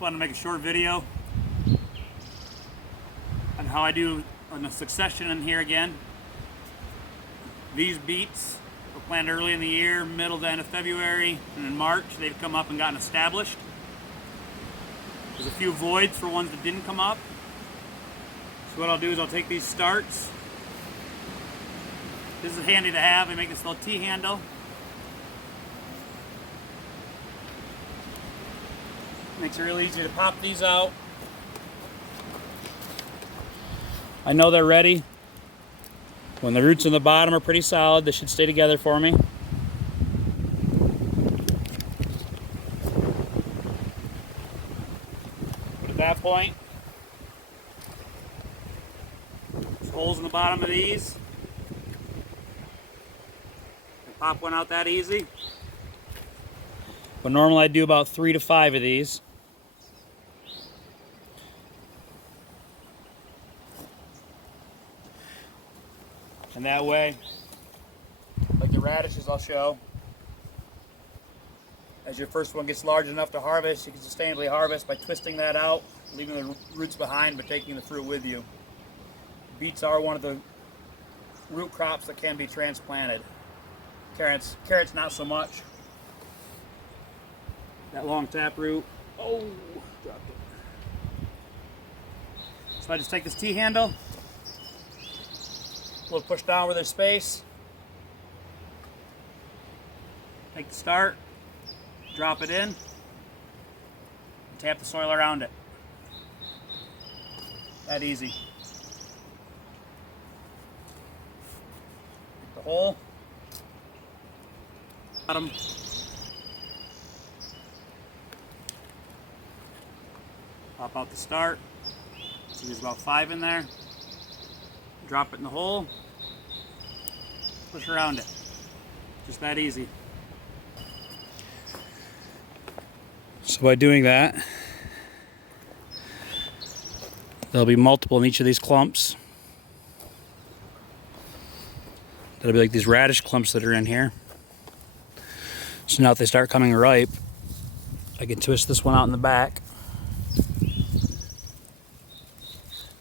Just wanted to make a short video on how I do on the succession in here again. These beets were planted early in the year, middle to end of February, and in March they've come up and gotten established. There's a few voids for ones that didn't come up. So what I'll do is I'll take these starts. This is handy to have. I make this little T-handle. Makes it real easy to pop these out. I know they're ready. When the roots in the bottom are pretty solid, they should stay together for me. At that point, there's holes in the bottom of these. Pop one out that easy. But normally I do about 3 to 5 of these. And that way, like the radishes I'll show, as your first one gets large enough to harvest, you can sustainably harvest by twisting that out, leaving the roots behind but taking the fruit with you. Beets are one of the root crops that can be transplanted. Carrots not so much. That long taproot, oh, dropped it. So I just take this T-handle, a little push down where there's space, take the start, drop it in, and tap the soil around it. That easy. Get the hole. Bottom. Pop out the start. So there's about 5 in there. Drop it in the hole. Push around it. Just that easy. So by doing that, there'll be multiple in each of these clumps. That'll be like these radish clumps that are in here. So now if they start coming ripe, I can twist this one out in the back.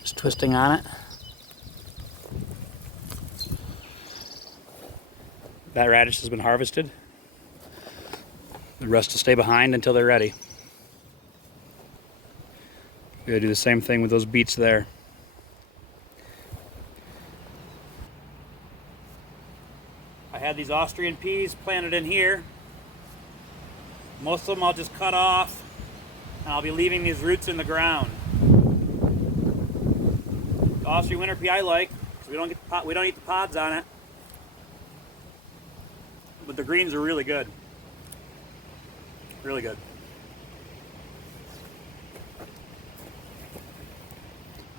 Just twisting on it. That radish has been harvested. The rest will stay behind until they're ready. We gotta do the same thing with those beets there. I had these Austrian peas planted in here. Most of them I'll just cut off, and I'll be leaving these roots in the ground. The Austrian winter pea I like, because we don't eat the pods on it. But the greens are really good. Really good.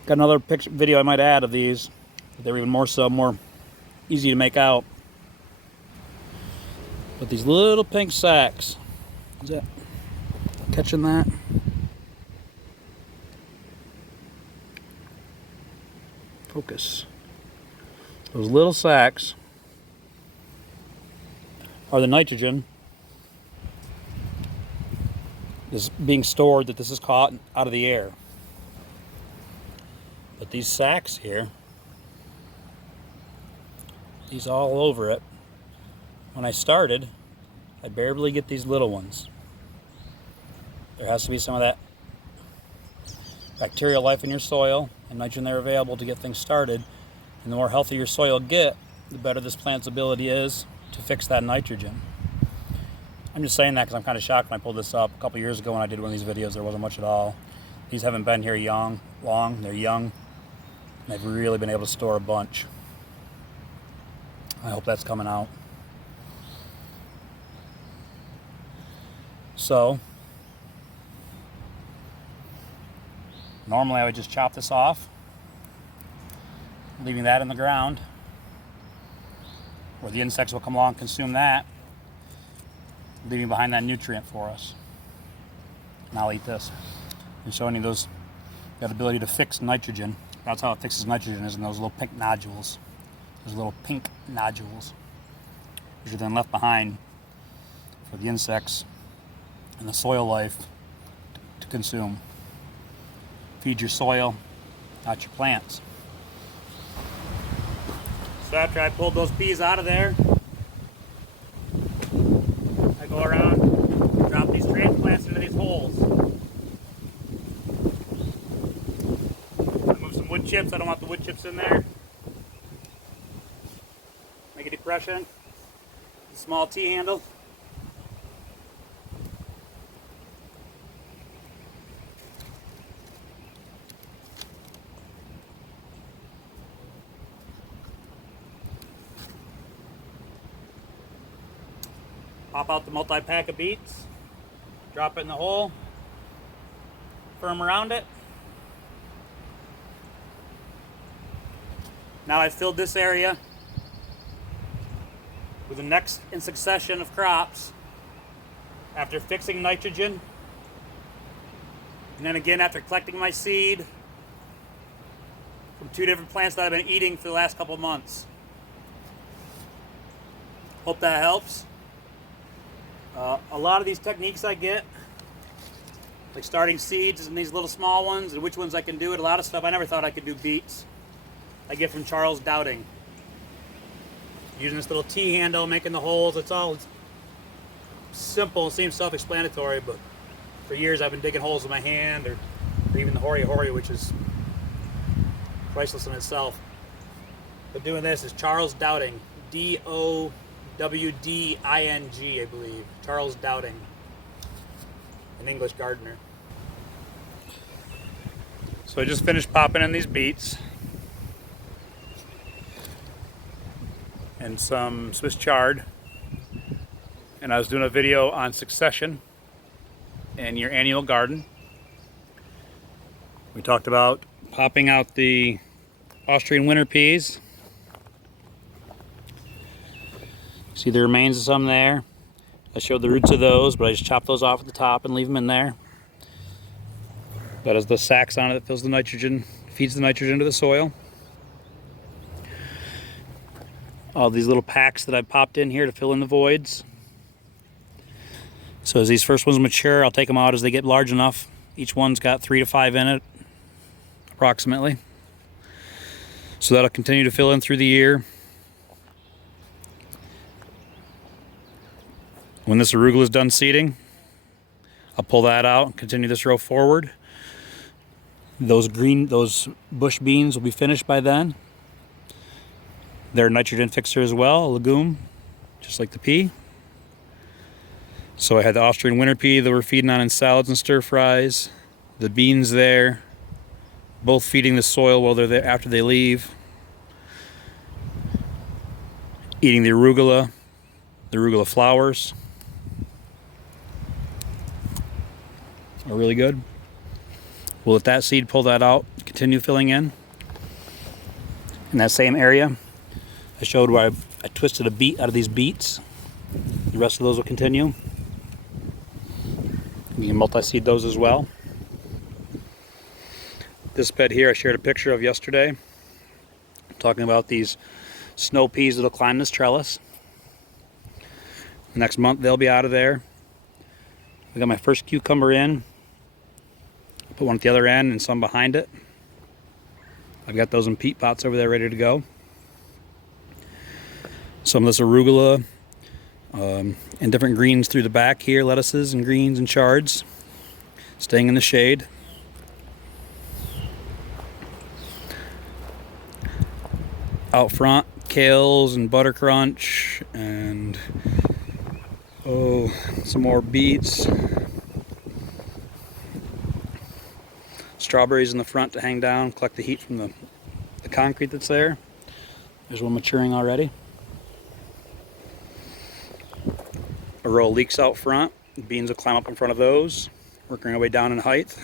Got another video I might add of these. They're even more easy to make out. But these little pink sacks. Is that catching that? Focus. Those little sacks are the nitrogen is being stored that this is caught out of the air. But these sacks here, these all over it, when I started, I barely get these little ones. There has to be some of that bacterial life in your soil and nitrogen there available to get things started. And the more healthy your soil get, the better this plant's ability is to fix that nitrogen. I'm just saying that because I'm kind of shocked when I pulled this up. A couple years ago when I did one of these videos, there wasn't much at all. These haven't been here long. They're young. And they've really been able to store a bunch. I hope that's coming out. So, normally I would just chop this off, leaving that in the ground, where the insects will come along and consume that, leaving behind that nutrient for us. And I'll eat this. And showing you those, the ability to fix nitrogen. That's how it fixes nitrogen, is in those little pink nodules. Those little pink nodules, which are then left behind for the insects and the soil life to consume. Feed your soil, not your plants. So after I pulled those peas out of there, I go around, drop these transplants into these holes. I move some wood chips. I don't want the wood chips in there. Make a depression. A small T-handle. Pop out the multi-pack of beets, drop it in the hole, firm around it. Now I've filled this area with the next in succession of crops after fixing nitrogen, and then again after collecting my seed from 2 different plants that I've been eating for the last couple months. Hope that helps. A lot of these techniques I get, like starting seeds and these little small ones, and which ones I can do it, a lot of stuff I never thought I could do beets, I get from Charles Dowding. Using this little T-handle, making the holes, it's simple, it seems self-explanatory, but for years I've been digging holes with my hand, or even the Hori Hori, which is priceless in itself. But doing this is Charles Dowding, D-O-W-D-I-N-G, I believe. Charles Dowding, an English gardener. So I just finished popping in these beets and some Swiss chard, and I was doing a video on succession in your annual garden. We talked about popping out the Austrian winter peas. See the remains of some there. I showed the roots of those, but I just chopped those off at the top and leave them in there. That is the sacks on it that fills the nitrogen, feeds the nitrogen to the soil. All these little packs that I've popped in here to fill in the voids. So as these first ones mature, I'll take them out as they get large enough. Each one's got 3 to 5 in it, approximately. So that'll continue to fill in through the year. When this arugula is done seeding, I'll pull that out and continue this row forward. Those bush beans will be finished by then. They're a nitrogen fixer as well, a legume, just like the pea. So I had the Austrian winter pea that we're feeding on in salads and stir fries. The beans there, both feeding the soil while they're there after they leave. Eating the arugula flowers are really good. We'll let that seed pull that out, continue filling in. In that same area, I showed where I twisted a beet out of these beets. The rest of those will continue. You can multi-seed those as well. This bed here I shared a picture of yesterday, talking about these snow peas that'll climb this trellis. Next month they'll be out of there. I got my first cucumber in. I put one at the other end and some behind it. I've got those in peat pots over there ready to go. Some of this arugula and different greens through the back here, lettuces and greens and chards, staying in the shade. Out front, kales and butter crunch and some more beets. Strawberries in the front to hang down, collect the heat from the concrete that's there. There's one maturing already. A row of leeks out front. The beans will climb up in front of those, working our way down in height.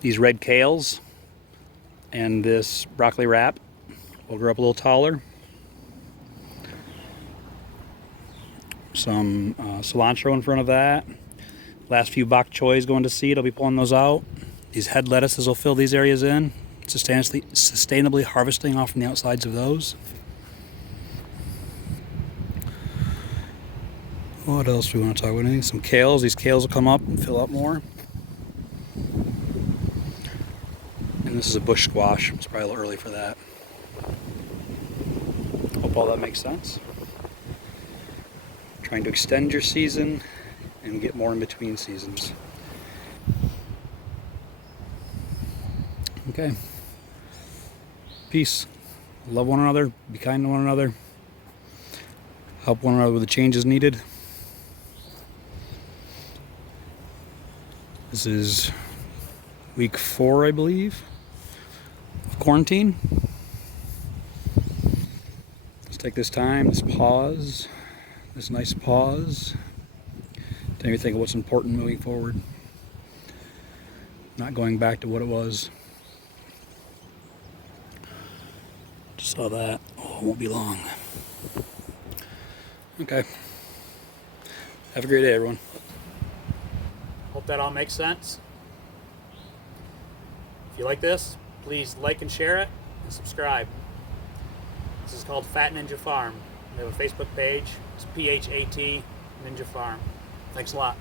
These red kales and this broccoli wrap will grow up a little taller. Some cilantro in front of that. Last few bok choys going to seed, I'll be pulling those out. These head lettuces will fill these areas in. Sustainably harvesting off from the outsides of those. What else do we want to talk about? Anything? Some kales. These kales will come up and fill up more. And this is a bush squash. It's probably a little early for that. Hope all that makes sense. Trying to extend your season and get more in between seasons. Okay. Peace. Love one another. Be kind to one another. Help one another with the changes needed. This is week 4, I believe, of quarantine. Let's take this time, this pause, this nice pause, to maybe think of what's important moving forward. Not going back to what it was. Just saw that. Oh, it won't be long. Okay. Have a great day, everyone. Hope that all makes sense. If you like this, please like and share it and subscribe. This is called Fat Ninja Farm. We have a Facebook page. It's PHAT Ninja Farm. Thanks a lot.